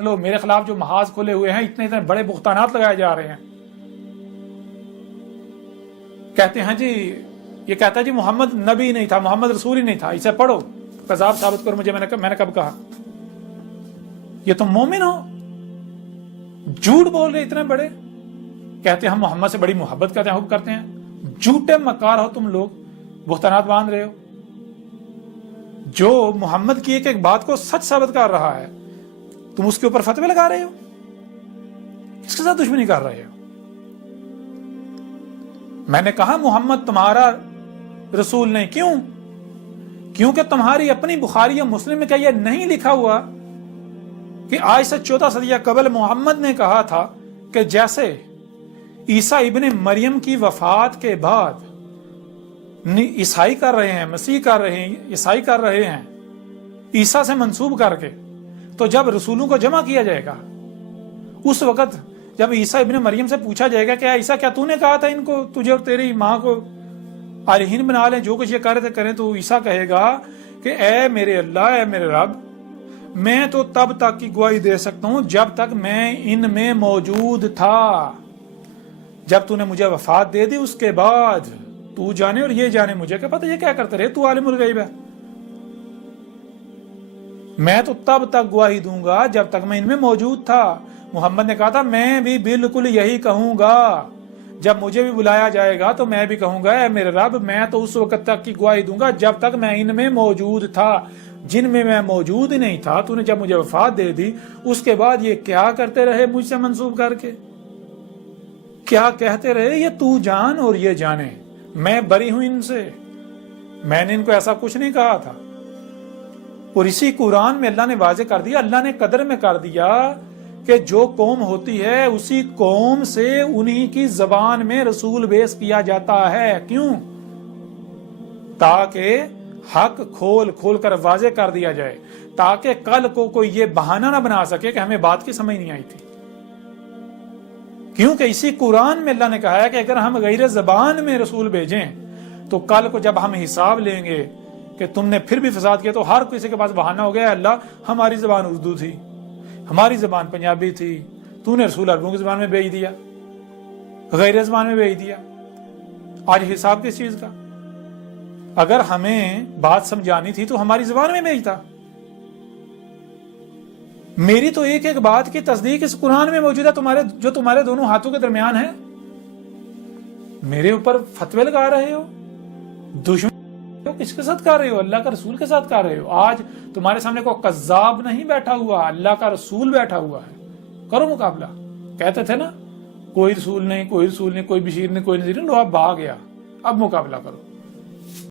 لو میرے خلاف جو محاذ کھلے ہوئے ہیں، اتنے اتنے بڑے بہتانات لگائے جا رہے ہیں. کہتے ہیں جی، یہ کہتا ہے جی محمد نبی نہیں تھا، محمد رسول ہی نہیں تھا، اسے پڑھو کذاب ثابت کرو مجھے. میں نے کب کہا؟ یہ تم مومن ہو؟ جھوٹ بول رہے اتنے بڑے، کہتے ہیں ہم محمد سے بڑی محبت کرتے ہیں، حب کرتے ہیں. جھوٹے مکار ہو تم لوگ، بہتانات باندھ رہے ہو. جو محمد کی ایک ایک بات کو سچ ثابت کر رہا ہے، تم اس کے اوپر فتوے لگا رہے ہو، اس کے ساتھ دشمنی کر رہے ہو. میں نے کہا محمد تمہارا رسول نہیں. کیوں؟ کیونکہ تمہاری اپنی بخاری یا مسلم میں کیا یہ نہیں لکھا ہوا کہ آج سے 14 صدیہ قبل محمد نے کہا تھا کہ جیسے عیسیٰ ابن مریم کی وفات کے بعد عیسائی کر رہے ہیں، مسیح کر رہے ہیں، عیسائی کر رہے ہیں عیسیٰ سے منسوب کر کے، تو جب رسولوں کو جمع کیا جائے گا، اس وقت جب عیسیٰ ابن مریم سے پوچھا جائے گا کہ عیسیٰ کیا تو نے کہا تھا ان کو، تجھے اور تیری ماں کو الہین بنا لیں، جو کچھ یہ کر رہے تھے کریں، تو عیسیٰ کہے گا کہ اے میرے اللہ، اے میرے رب، میں تو تب تک کی گواہی دے سکتا ہوں جب تک میں ان میں موجود تھا. جب تو نے مجھے وفات دے دی اس کے بعد تو جانے اور یہ جانے مجھے کیا پتہ یہ کیا کرتے رہے، تو عالم الغیب ہے. میں تو تب تک گواہی دوں گا جب تک میں ان میں موجود تھا. محمد نے کہا تھا میں بھی بالکل یہی کہوں گا، جب مجھے بھی بلایا جائے گا تو میں بھی کہوں گا اے میرے رب، میں تو اس وقت تک کی گواہی دوں گا جب تک میں ان میں موجود تھا. جن میں میں موجود ہی نہیں تھا، تو نے جب مجھے وفات دے دی اس کے بعد یہ کیا کرتے رہے مجھ سے منسوب کر کے، کیا کہتے رہے، یہ تو جان اور یہ جانے، میں بری ہوں ان سے، میں نے ان کو ایسا کچھ نہیں کہا تھا. اور اسی قرآن میں اللہ نے واضح کر دیا، اللہ نے قدر میں کر دیا کہ جو قوم ہوتی ہے اسی قوم سے انہی کی زبان میں رسول بیس کیا جاتا ہے. کیوں؟ تاکہ حق کھول کھول کر واضح کر دیا جائے، تاکہ کل کو کوئی یہ بہانہ نہ بنا سکے کہ ہمیں بات کی سمجھ نہیں آئی تھی. کیونکہ اسی قرآن میں اللہ نے کہا ہے کہ اگر ہم غیر زبان میں رسول بھیجیں تو کل کو جب ہم حساب لیں گے کہ تم نے پھر بھی فساد کیا، تو ہر کسی کے پاس بہانہ ہو گیا، اللہ ہماری زبان اردو تھی، ہماری زبان پنجابی تھی، تو نے رسول عربوں کی زبان میں بھیج دیا، غیر زبان میں بھیج دیا. آج حساب کس چیز کا؟ اگر ہمیں بات سمجھانی تھی تو ہماری زبان میں بھیجتا. میری تو ایک ایک بات کی تصدیق اس قرآن میں موجود ہے، جو تمہارے دونوں ہاتھوں کے درمیان ہے. میرے اوپر فتوے لگا رہے ہو، دشمن کس کے ساتھ کر رہے ہو؟ اللہ کا رسول کے ساتھ کر رہے ہو. آج تمہارے سامنے کوئی کذاب نہیں بیٹھا ہوا، اللہ کا رسول بیٹھا ہوا ہے. کرو مقابلہ. کہتے تھے نا کوئی رسول نہیں، کوئی رسول نہیں، کوئی بشیر نہیں، کوئی نذیر نہیں، لو اب بھاگ گیا، اب مقابلہ کرو.